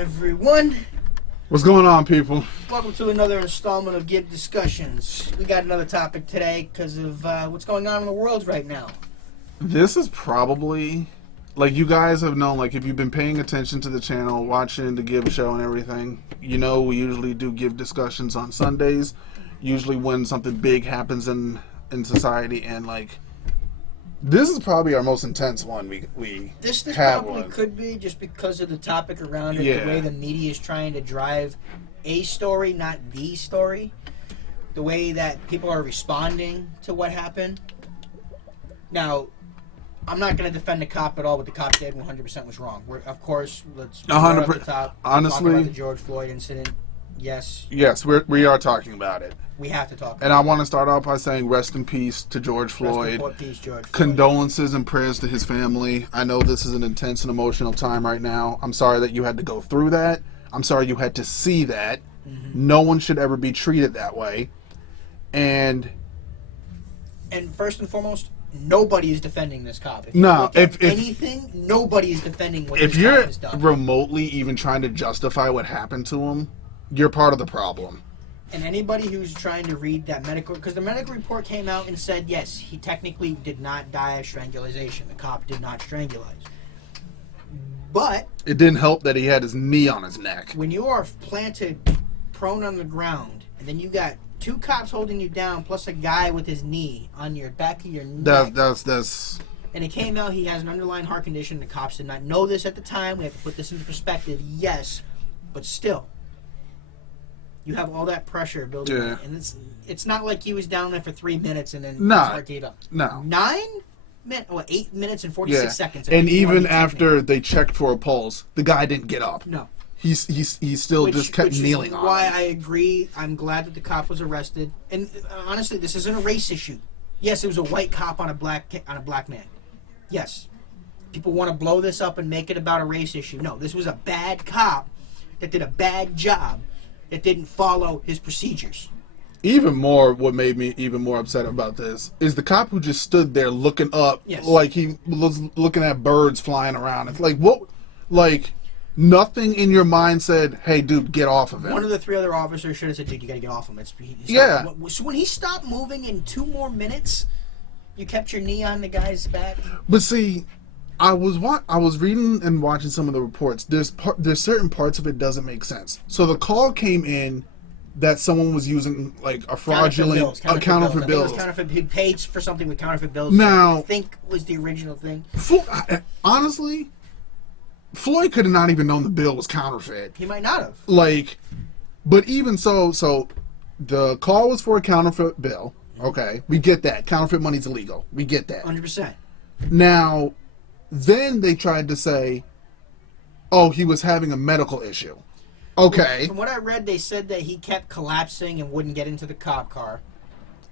everyone. What's going on, people? Welcome to another installment of Giv Discussions. We got another topic today because of what's going on in the world right now. This is probably, like, you guys have known, like, if you've been paying attention to the channel, watching the Giv show and everything, you know we usually do Giv Discussions on Sundays, usually when something big happens in society, and, like, this is probably our most intense one This have probably one. could be just because of the topic around it, Yeah. the way the media is trying to drive a story, not the story, the way that people are responding to what happened. Now, I'm not going to defend the cop at all. What the cop did 100% was wrong. Of course, let's start at the top. Honestly, talk about the George Floyd incident. Yes, we are talking about it. we have to talk about And I want to start off by saying rest in peace to George Floyd. Rest in peace, George Floyd. Condolences and prayers to his family. I know this is an intense and emotional time right now. I'm sorry that you had to go through that. I'm sorry you had to see that. Mm-hmm. No one should ever be treated that way. And first and foremost, nobody is defending this cop. if anything, nobody is defending what if this you're cop has done. remotely even trying to justify what happened to him, you're part of the problem. And anybody who's trying to read that medical, because the medical report came out and said, yes, he technically did not die of strangulation. The cop did not strangulize. But It didn't help that he had his knee on his neck. when you are planted prone on the ground, and then you got two cops holding you down, plus a guy with his knee on your back of your neck, That's and it came out he has an underlying heart condition. The cops did not know this at the time. We have to put this into perspective. Yes, but still, you have all that pressure building, Yeah. and it's not like he was down there for 3 minutes and then his Nah, heart gave up. no. 8 minutes and 46 seconds. And even technical. after they checked for a pulse, the guy didn't get up. No. He still just kept kneeling on Why him. I agree. I'm glad that the cop was arrested. And honestly, this isn't a race issue. Yes, it was a white cop on a black man. Yes, people want to blow this up and make it about a race issue. No, this was a bad cop that did a bad job that didn't follow his procedures. Even more, what made me even more upset about this is the cop who just stood there looking up, Yes. like he was looking at birds flying around. It's like, what? Like, nothing in your mind said, "Hey, dude, get off of him." One of the three other officers should have said, "Dude, you got to get off him." Yeah. So when he stopped moving in 2 more minutes, you kept your knee on the guy's back. But see, I was reading and watching some of the reports. There's certain parts of it doesn't make sense. So the call came in that someone was using like a fraudulent counterfeit bills. He paid for something with counterfeit bills. Now, I think was the original thing. Honestly, Floyd could have not even known the bill was counterfeit. He might not have. Like, but even so the call was for a counterfeit bill. Okay, we get that. Counterfeit money's illegal. We get that. 100%. Now, then they tried to say, oh, he was having a medical issue. Okay. From what I read, they said that he kept collapsing and wouldn't get into the cop car.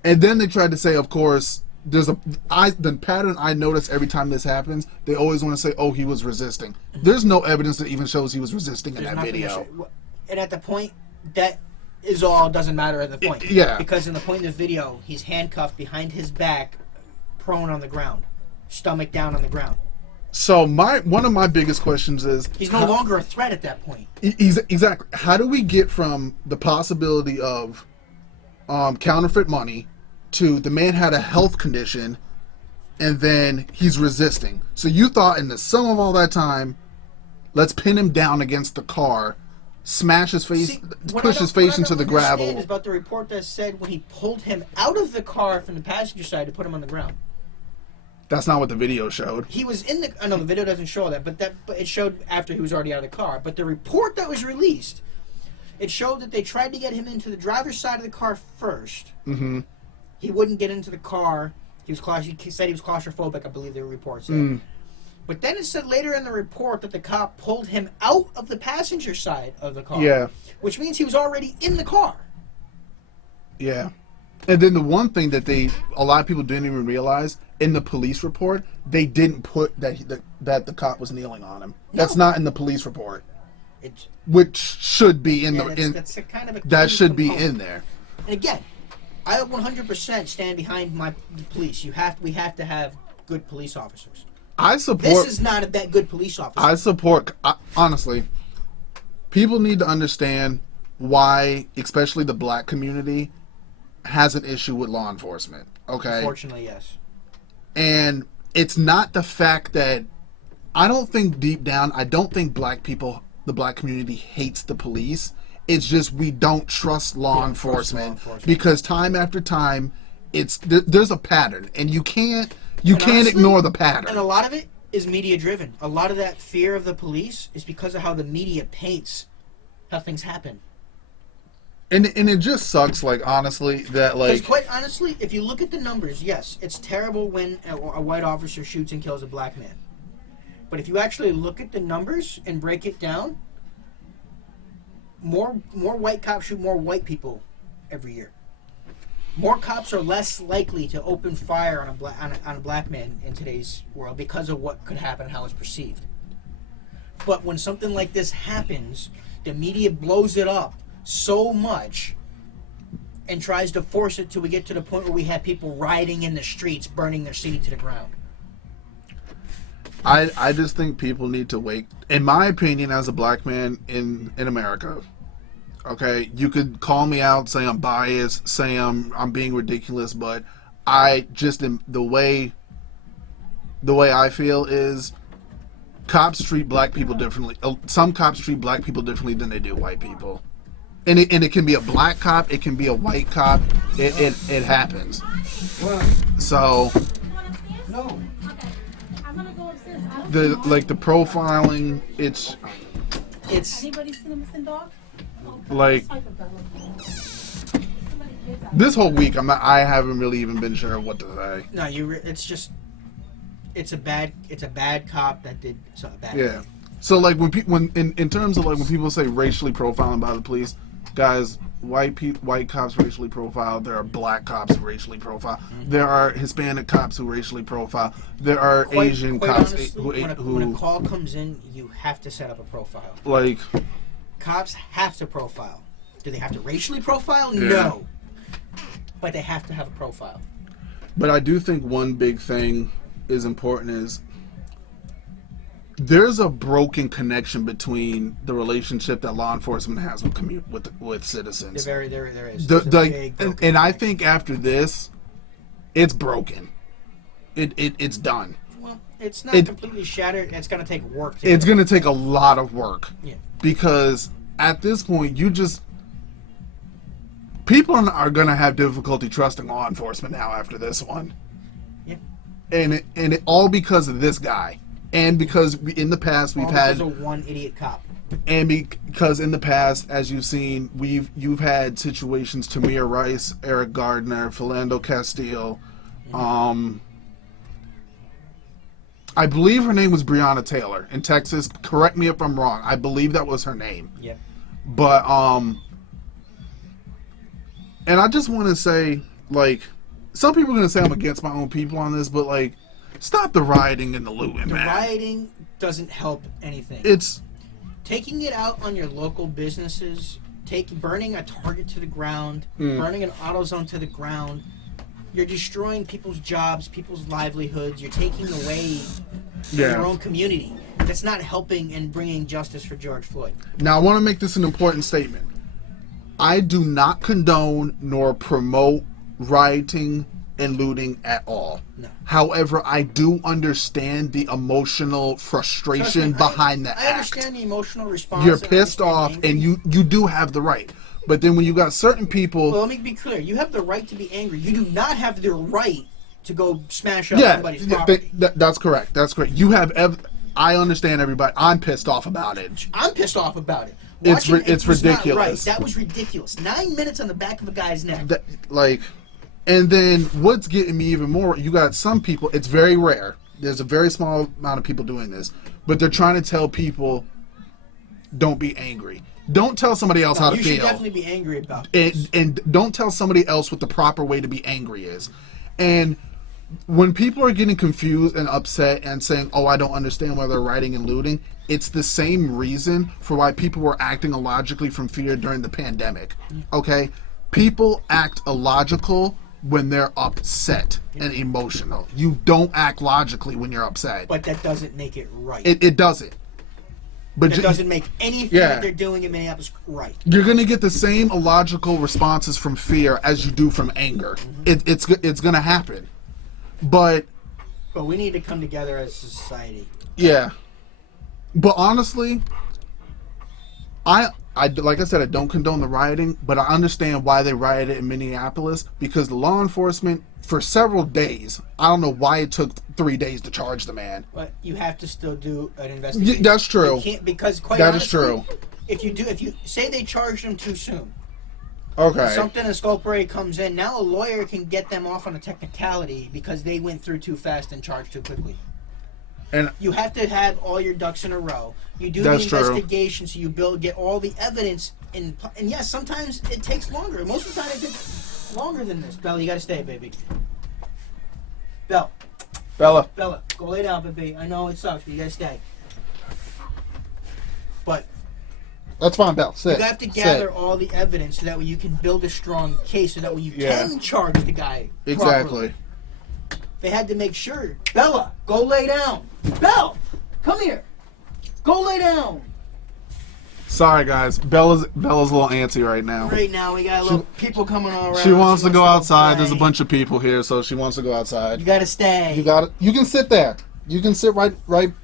And then they tried to say, of course, the pattern I notice every time this happens, they always want to say, oh, he was resisting. There's no evidence that even shows he was resisting in that video. And at the point, that is all doesn't matter at the point. Yeah. Because in the point of the video, he's handcuffed behind his back, prone on the ground, stomach down on the ground. So one of my biggest questions is... He's no longer a threat at that point. Exactly. How do we get from the possibility of counterfeit money to the man had a health condition and then he's resisting? So you thought in the sum of all that time, let's pin him down against the car, smash his face, push his face into the gravel. What I don't understand is about the report that said when he pulled him out of the car from the passenger side to put him on the ground. That's not what the video showed. He was in the... I know the video doesn't show that, but it showed after he was already out of the car. But the report that was released, it showed that they tried to get him into the driver's side of the car first. Mm-hmm. He wouldn't get into the car. He said he was claustrophobic, I believe the report said. But then it said later in the report that the cop pulled him out of the passenger side of the car. Yeah. Which means he was already in the car. Yeah. And then the one thing that a lot of people didn't even realize, in the police report, they didn't put that the cop was kneeling on him. No. That's not in the police report. Which should be that's a kind of a that should component. be in there. And again, I 100% stand behind the police. We have to have good police officers. I support. This is not a that good police officer. I support. Honestly, people need to understand why, especially the black community, has an issue with law enforcement. Okay? Unfortunately, yes. And it's not the fact that I don't think deep down, I don't think black people, the black community hates the police. It's just we don't trust law enforcement because time after time, there's a pattern, and you can't honestly, ignore the pattern. And a lot of it is media driven. A lot of that fear of the police is because of how the media paints how things happen. And it just sucks, like, honestly, that, like... Because quite honestly, if you look at the numbers, yes, it's terrible when a white officer shoots and kills a black man. But if you actually look at the numbers and break it down, more white cops shoot more white people every year. More cops are less likely to open fire on a black man in today's world because of what could happen and how it's perceived. But when something like this happens, the media blows it up so much and tries to force it till we get to the point where we have people rioting in the streets, burning their city to the ground. I just think people need to wake. In my opinion, as a black man in America, okay, you could call me out, say I'm biased, say I'm being ridiculous, but I just am, the way I feel is cops treat black people differently. Some cops treat black people differently than they do white people. And it can be a black cop, it can be a white cop. It happens. So No. the profiling, it's Anybody seen a missing dog? like this whole week I haven't really even been sure what to say. No, it's a bad cop that did something bad. Yeah. So like when in terms of like when people say racially profiling by the police, guys, white cops racially profile. There are black cops racially profile. Mm-hmm. There are Hispanic cops who racially profile. There are Asian cops honestly, when a call comes in, you have to set up a profile. Like cops have to profile. Do they have to racially profile? Yeah. No. But they have to have a profile. But I do think one big thing is important is there's a broken connection between the relationship that law enforcement has with citizens. There is. And I think after this, it's broken. It's done. Well, it's not completely shattered. It's going to take work. It's going to take a lot of work. Yeah. Because at this point, people are going to have difficulty trusting law enforcement now after this one. Yeah. And it all because of this guy. And because in the past we've had one idiot cop, and because in the past, as you've seen, you've had situations: Tamir Rice, Eric Gardner, Philando Castile. I believe her name was Breonna Taylor in Texas. Correct me if I'm wrong. I believe that was her name. Yeah. But and I just want to say, like, some people are gonna say I'm against my own people on this, but like. Stop the rioting and the looting, man. The rioting doesn't help anything. It's taking it out on your local businesses, burning a Target to the ground, burning an AutoZone to the ground. You're destroying people's jobs, people's livelihoods. You're taking away from your own community. That's not helping and bringing justice for George Floyd. Now, I want to make this an important statement. I do not condone nor promote rioting and looting at all. No. However, I do understand the emotional frustration behind that act. I understand the emotional response. You're pissed off, and you do have the right. But then when you got certain people... Well, let me be clear. You have the right to be angry. You do not have the right to go smash up somebody's property. That's correct. That's correct. You have... I understand everybody. I'm pissed off about it. I'm pissed off about it. It's ridiculous. Not right. That was ridiculous. 9 minutes on the back of a guy's neck. And then what's getting me even more, you got some people, it's very rare. There's a very small amount of people doing this. But they're trying to tell people, don't be angry. Don't tell somebody else how to feel. You should definitely be angry about this. And don't tell somebody else what the proper way to be angry is. And when people are getting confused and upset and saying, oh, I don't understand why they're rioting and looting, it's the same reason for why people were acting illogically from fear during the pandemic. Okay? People act illogical when they're upset and emotional. You don't act logically when you're upset. But that doesn't make it right. It doesn't. But That doesn't make anything that they're doing in Minneapolis right. You're gonna get the same illogical responses from fear as you do from anger. It's gonna happen. But we need to come together as a society. Yeah. But honestly, I like I said, I don't condone the rioting, but I understand why they rioted in Minneapolis, because the law enforcement for several days, I don't know why it took 3 days to charge the man. But you have to still do an investigation. That's true. You can't, because quite that honestly, is true. If you say they charged him too soon, okay, something in scope parade comes in, now a lawyer can get them off on a technicality because they went through too fast and charged too quickly. And you have to have all your ducks in a row. You do the investigation, so you get all the evidence and yes, sometimes it takes longer. Most of the time it takes longer than this. Bella, you gotta stay, baby. Bella, go lay down, baby. I know it sucks, but you gotta stay. But that's fine, Belle. Sit. You have to gather all the evidence so that way you can build a strong case, so that way you can charge the guy properly. They had to make sure. Bella, go lay down. Belle, come here. Go lay down. Sorry, guys. Bella's a little antsy right now. Right now, we got a little people coming all around. She wants to go outside. There's a bunch of people here, so she wants to go outside. You gotta stay. You can sit there. You can sit right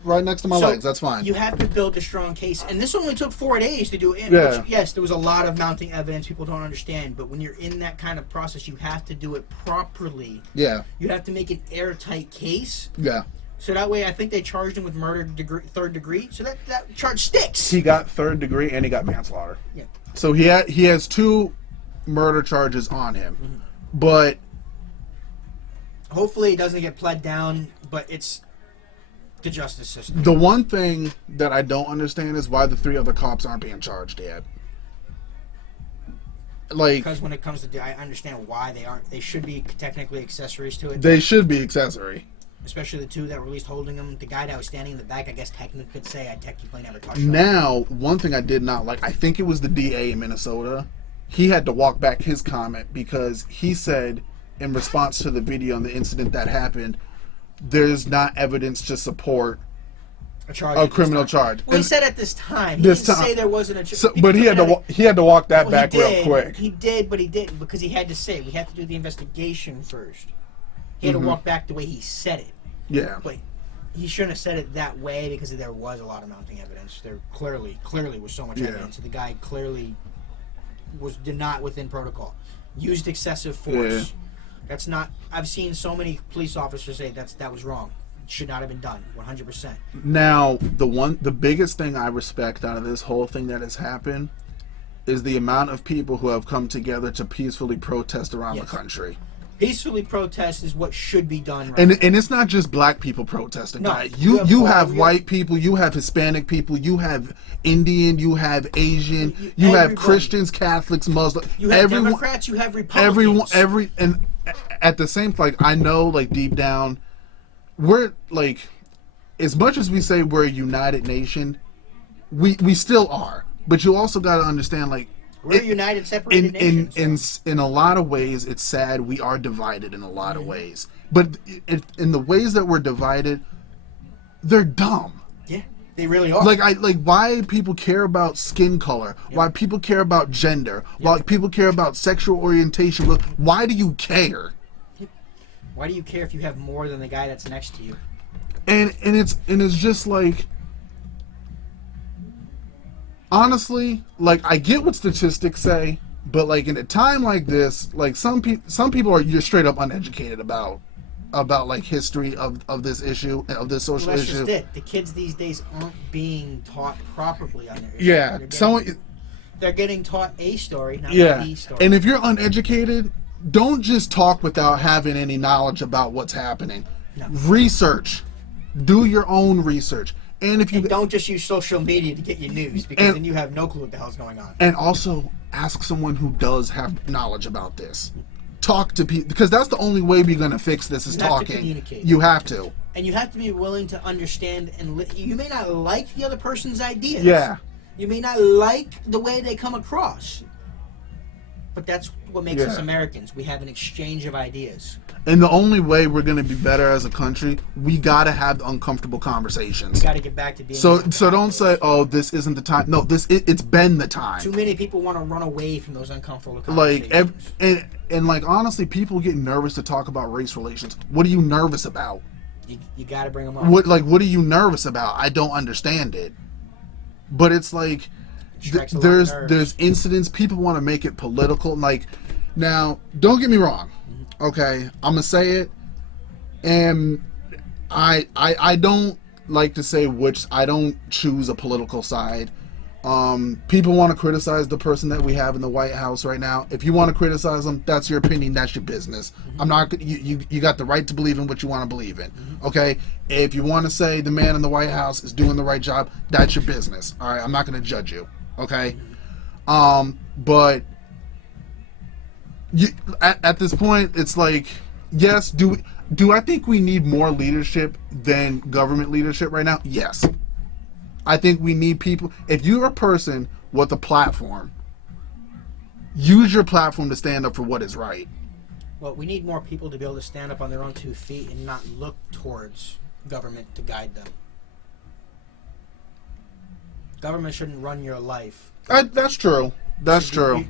next to my legs. That's fine. You have to build a strong case, and this only took 4 days to do it. Yeah. Which, yes, there was a lot of mounting evidence people don't understand, but when you're in that kind of process, you have to do it properly. Yeah. You have to make an airtight case. Yeah. So that way, I think they charged him with murder third degree. So that charge sticks. He got third degree and he got manslaughter. Yeah. So he has 2 murder charges on him, but hopefully it doesn't get pled down. But it's the justice system. The one thing that I don't understand is why the 3 other cops aren't being charged yet. Like, because when it comes to, I understand why they aren't. They should be technically accessories to it. They should be accessory. Especially the 2 that were at least holding him. The guy that was standing in the back, I guess technically could say I technically never touched him. Now, one thing I did not like, I think it was the DA in Minnesota. He had to walk back his comment because he said, in response to the video and the incident that happened, there's not evidence to support a criminal charge. Well, he said at this time. He didn't say there wasn't a charge. But he had to walk that back real quick. He did, but he didn't, because he had to say we have to do the investigation first. He had to walk back the way he said it. Yeah. But he shouldn't have said it that way because there was a lot of mounting evidence. There clearly was so much evidence. The guy clearly did not within protocol. Used excessive force. Yeah. That's not. I've seen so many police officers say that was wrong. It should not have been done. 100%. Now, the biggest thing I respect out of this whole thing that has happened is the amount of people who have come together to peacefully protest around the country. Peacefully protest is what should be done right and now. And it's not just black people protesting. No, you have white people, you have Hispanic people, you have Indian, you have Asian, you have Christians, Catholics, Muslims. You have Democrats, you have Republicans. And at the same time, like, I know, like, deep down, we're like, as much as we say we're a united nation, we still are. But you also got to understand, like, we're a united, separated nation. In a lot of ways, it's sad. We are divided in a lot of ways. But in the ways that we're divided, they're dumb. Yeah, they really are. Like why people care about skin color, why people care about gender, why people care about sexual orientation. Why do you care? Why do you care if you have more than the guy that's next to you? And it's just like, honestly, like, I get what statistics say, but like in a time like this, like some people are just straight up uneducated about like history of this issue, of this social issue. That's just it. The kids these days aren't being taught properly on their issue. Yeah, they're getting taught a story, not a B story. And if you're uneducated, don't just talk without having any knowledge about what's happening. No. Research. Do your own research. And don't just use social media to get your news, because then you have no clue what the hell's going on. And also ask someone who does have knowledge about this. Talk to people, because that's the only way we're going to fix this is talking. To communicate. You have to. And you have to be willing to understand, and you may not like the other person's ideas. Yeah. You may not like the way they come across. But that's what makes us Americans. We have an exchange of ideas. And the only way we're going to be better as a country, we got to have uncomfortable conversations. We got to get back to being. So don't say, "Oh, this isn't the time." No, it's been the time. Too many people want to run away from those uncomfortable conversations. Like, and like honestly, people get nervous to talk about race relations. What are you nervous about? You got to bring them up. What are you nervous about? I don't understand it. But it's like there's incidents. People want to make it political. Like, now, don't get me wrong. Okay, I'm gonna say it, and I don't like to say which. I don't choose a political side. People want to criticize the person that we have in the White House right now. If you want to criticize them, that's your opinion. That's your business. I'm not. You got the right to believe in what you want to believe in. Okay. If you want to say the man in the White House is doing the right job, that's your business. All right. I'm not going to judge you. Okay. But at this point, it's like, yes. Do I think we need more leadership than government leadership right now? Yes. I think we need people. If you're a person with a platform, use your platform to stand up for what is right. Well, we need more people to be able to stand up on their own 2 feet and not look towards government to guide them. Government shouldn't run your life. That's true. That's true.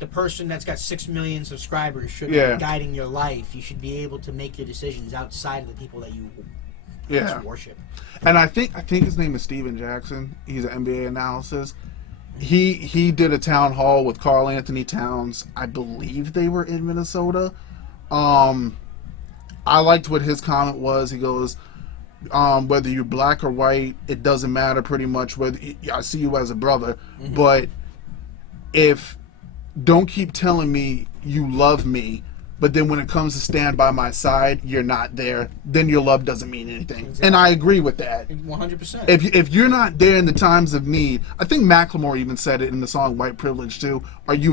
The person that's got 6 million subscribers should be guiding your life. You should be able to make your decisions outside of the people that you worship. And I think his name is Steven Jackson. He's an NBA analysis. He did a town hall with Karl Anthony Towns. I believe they were in Minnesota. I liked what his comment was. He goes, whether you're black or white, it doesn't matter pretty much. Whether I see you as a brother, but don't keep telling me you love me, but then when it comes to stand by my side, you're not there, then your love doesn't mean anything. Exactly. And I agree with that. 100%. If you're not there in the times of need, I think Macklemore even said it in the song White Privilege too. Are you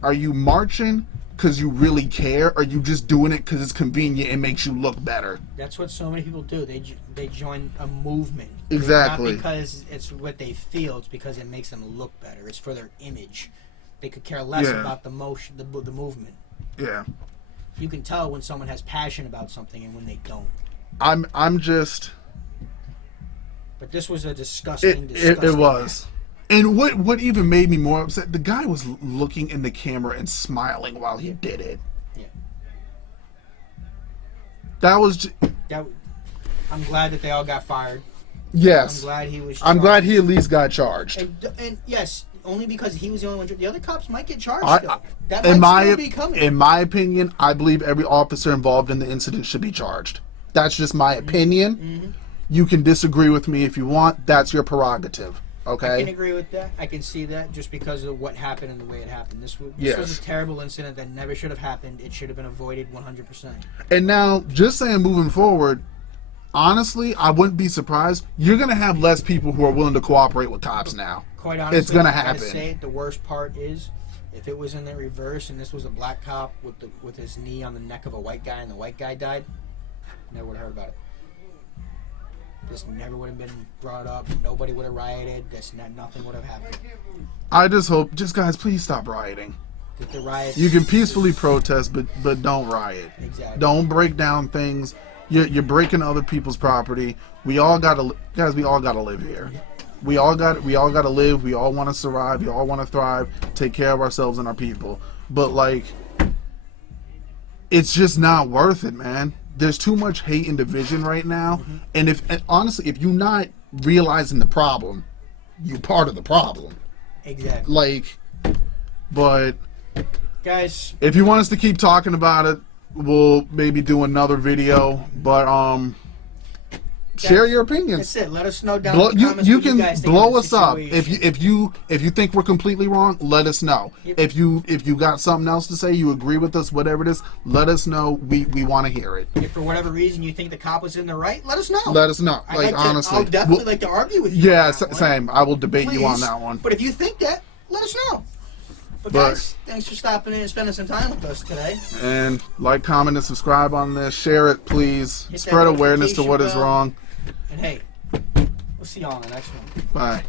marching because you really care, or are you just doing it because it's convenient and makes you look better? That's what so many people do. They join a movement. Exactly. Not because it's what they feel, it's because it makes them look better. It's for their image. They could care less about the motion, the movement. Yeah. You can tell when someone has passion about something and when they don't. I'm just. But this was a disgusting. It was. And what even made me more upset? The guy was looking in the camera and smiling while he did it. Yeah. That was. I'm glad that they all got fired. Yes. I'm glad he was. I'm glad he at least got charged. And yes. Only because he was the only one. The other cops might get charged still. That might still be coming. In my opinion, I believe every officer involved in the incident should be charged. That's just my opinion. You can disagree with me if you want. That's your prerogative. Okay? I can agree with that. I can see that just because of what happened and the way it happened. This was a terrible incident that never should have happened. It should have been avoided 100%. And now, just saying moving forward, honestly, I wouldn't be surprised. You're going to have less people who are willing to cooperate with cops now. Quite honestly, it's going to happen. Say the worst part is if it was in the reverse and this was a black cop with his knee on the neck of a white guy and the white guy died, never would have heard about it. This never would have been brought up. Nobody would have rioted. Nothing would have happened. I just hope, guys, please stop rioting. Get the riots. You can peacefully protest, but don't riot. Exactly. Don't break down things. You're breaking other people's property. We all gotta live here. We all gotta live. We all want to survive. We all want to thrive. Take care of ourselves and our people. But like, it's just not worth it, man. There's too much hate and division right now. And honestly, if you're not realizing the problem, you're part of the problem. Exactly. Like, but guys, if you want us to keep talking about it, we'll maybe do another video. But share your opinions. That's it. Let us know down in the comments. You can blow us up if you think we're completely wrong. Let us know. Yep. If you got something else to say, you agree with us, whatever it is, let us know. We want to hear it. If for whatever reason you think the cop was in the right, let us know. Let us know. Honestly, I'll definitely like to argue with you. Yeah, same. I will debate you on that one. But if you think that, let us know. But guys, thanks for stopping in and spending some time with us today. And like, comment, and subscribe on this. Share it, please. Spread awareness to what is wrong. And hey, we'll see y'all on the next one. Bye.